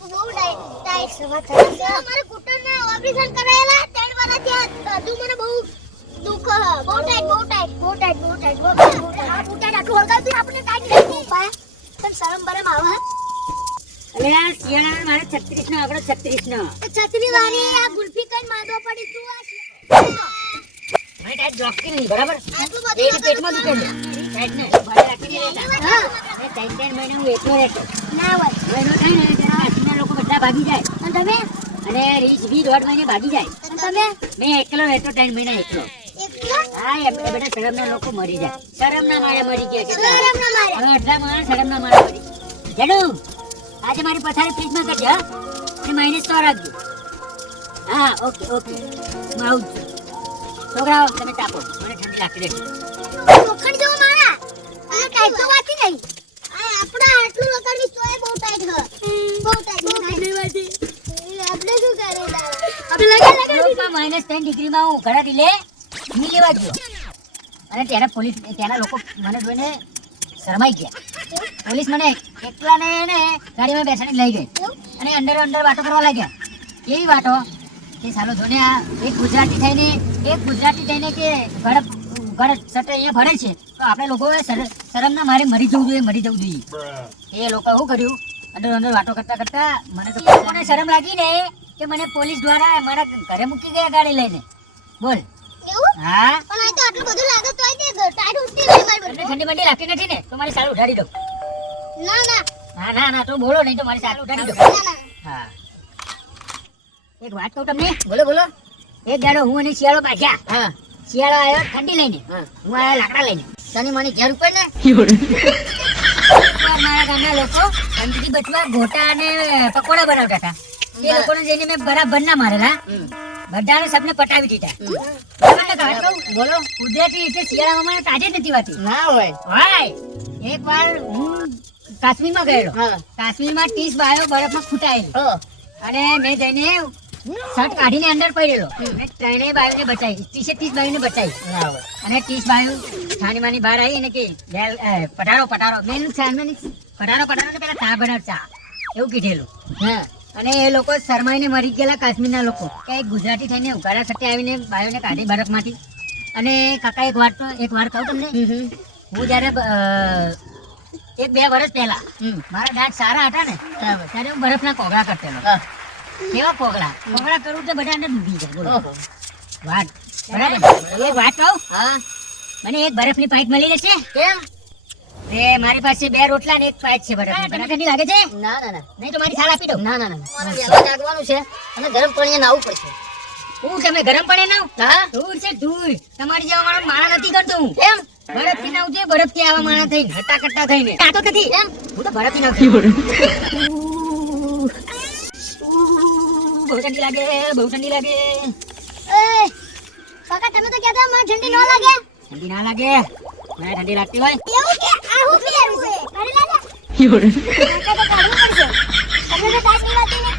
બહુ tight tight છે મારે ઘૂંટણના ઓપરેશન કરાયેલા ત્રણ વાર થયા હજુ મને બહુ દુખ. બહુ ટાઈટ બહુ ટાઈટ બહુ ટાઈટ બહુ ટાઈટ બહુ આ બહુ આટલું આપણે ટાઈટ નથી. ઉપાય પણ શરમ બરમ આવે. અલે આ શિયાળામાં મારે છત્રીસ નો આંકડો છત્રીસ નો વાળી આ ગુલ્ફી કઈ માંદો પડી? તું આ. ટાઈટ નહીં બરાબર? આટલું એ બધું પેટમાં દુખે છે. ટાઈટ ને ભાડે રાખી દેતા હા. એ ત્રણ ત્રણ મહિને હું એકલો રહેતો ના હોય. મહિનો થાય ને ત્યારે કાશ્મીરના લોકો બધા ભાગી જાય. અને તમે? અને રીસ બી દોઢ મહિને ભાગી જાય. અને તમે? મેં એકલો રહેતો ત્રણ મહિના એકલો. હા એમ બધા શરમના લોકો મરી જાય. શરમના મારે મરી ગયા કે શરમ ના મારે હવે અડધા માણસ શરમના મારે મરી જડુ આજે મારી પથારી ફ્રીજમાં કરજો હા? અને માઇનસ તો રાખજો. હા ઓકે ઓકે. હું આવું છું. છોકરાઓ તમે ચાપો મને ઠંડી લાગતી રહેશે. મારા આ તો વાતી નહીં. આ આપણા આટલું લોખંડ તોય બહુ ટાઈટ હ બહુ ટાઈટ આપણે શું કરે? આપણે લગે લગે લોકમાં માઇનસ ત્રણ ડિગ્રીમાં હું ઘડાટી લે ની લેવા ગયો. અને ત્યારે પોલીસ ત્યાંના લોકો મને જોઈને શરમાઈ ગયા. પોલીસ મને એકલાને ને ગાડીમાં બેસાડી લઈ ગઈ. અને અંદર અંદર વાતો કરવા લાગ્યા. કેવી વાતો? કે સાલો જોને આ એક ગુજરાતી થઈને એક ગુજરાતી થઈને કે ગળપ ગળપ સટે અહીંયા ભરે છે. તો આપણે લોકોએ શર- શરમના મારે મરી જવું જોઈએ મરી જવું જોઈએ. એ લોકો શું કર્યું? અંદર અંદર વાતો કરતા કરતા મને તો મને શરમ લાગી ને કે મને પોલીસ દ્વારા મારા ઘરે મૂકી ગયા ગાડી લઈને. બોલ. હા? પણ આ તો આટલું બધું લાગે તોય તે ટાઈટ ઉઠતી નહીં મારી ઠંડી મંડી લાગતી નથી ને તો મારી સાલ ઉઠાડી દો ના ના. ના ના ના તું બોલો નહીં તો મારી સાલ ઉઠાડી દો ના ના. હા. એક વાત કહું તમને? બોલો બોલો. એક દાડો હું અને શિયાળો બાજ્યા હા. શિયાળો આવ્યો ઠંડી લઈને. હું. આવ્યો લાકડા લઈને. તને મને ઘેર ઉપર ને. મારા ગામના લોકો ઠંડીથી બચવા ગોટા અને પકોડા બનાવતા હતા. તે લોકોને જઈને મેં બરાબર ના મારેલા. બધાને સપને પટાવી દીધા? બોલો કુદરતી રીતે શિયાળામાં મને તાજે જ નથી વાતી. ના હોય. હોય. એકવાર હું કાશ્મીરમાં ગયેલો. કાશ્મીરમાં ત્રીસ બાયો બરફમાં ખૂટાયેલી. હા. અને મેં જઈને શર્ટ કાઢીને અંદર પડેલો. મેં ત્રણેય બાયુને બચાવી. ત્રીસે ત્રીસ બાયુને બચાવી. અને ત્રીસ બાયુ છાની માની બહાર આવી અને કે "લેલ, પટારો પટારો. મેં છાનમાની પટારો પટારો પેલા ચા બનાવ ચા. એવું કીધેલું. હા. અને એ લોકો શરમાઈને મરી ગયેલા કાશ્મીરના લોકો. કે ગુજરાતી થઈને ઉઘાડા સાથે આવીને બાયુને કાઢી બરફમાંથી. અને કાકા એક વાત તો એક વાર કહું તમને? હું જ્યારે એક બે વર્ષ પહેલા મારા દાંત સારા હતા ને ત્યારે હું બરફના કોગળા કરતેલો. કેવા પોગળા? પોગળા કરું તો બધાને ડૂબી જાય બોલો. વાત. બરાબર. એક વાત કહું? હા. મને એક બરફની પાઇપ મળી જશે કેમ? ને મારી પાસે બે રોટલા ને એક પાઇપ છે બરાબર તને ઠંડી લાગે છે? ના ના ના. નહીં તો મારી થાળ આપી દઉં ના ના ના વહેલા જાગવાનું છે અને ગરમ પાણીએ નાવું પડશે. હું તમે ગરમ પડે નાવ? હા. દૂર છે દૂર તમારી જેવા માણસ માણા નથી કરતો. હું કેમ? બરફથી નાવ છે બરફથી આવા માણા થઈને હટા કટ્ટા થઈને. કાતો નથી. કેમ હું તો બરફથી નાવું બહુ ઠંડી લાગે બહુ ઠંડી લાગે. એ કાકા તમે તો કહેતા મને ઠંડી ન લાગે. ઠંડી ના લાગે. મને ઠંડી લાગતી હોય. એવું કે? આ હું પહેરું છે? કાઢી લાગે? કાકા તો કાઢવું પડશે. તમને તો ટાઈટ નહીં ને.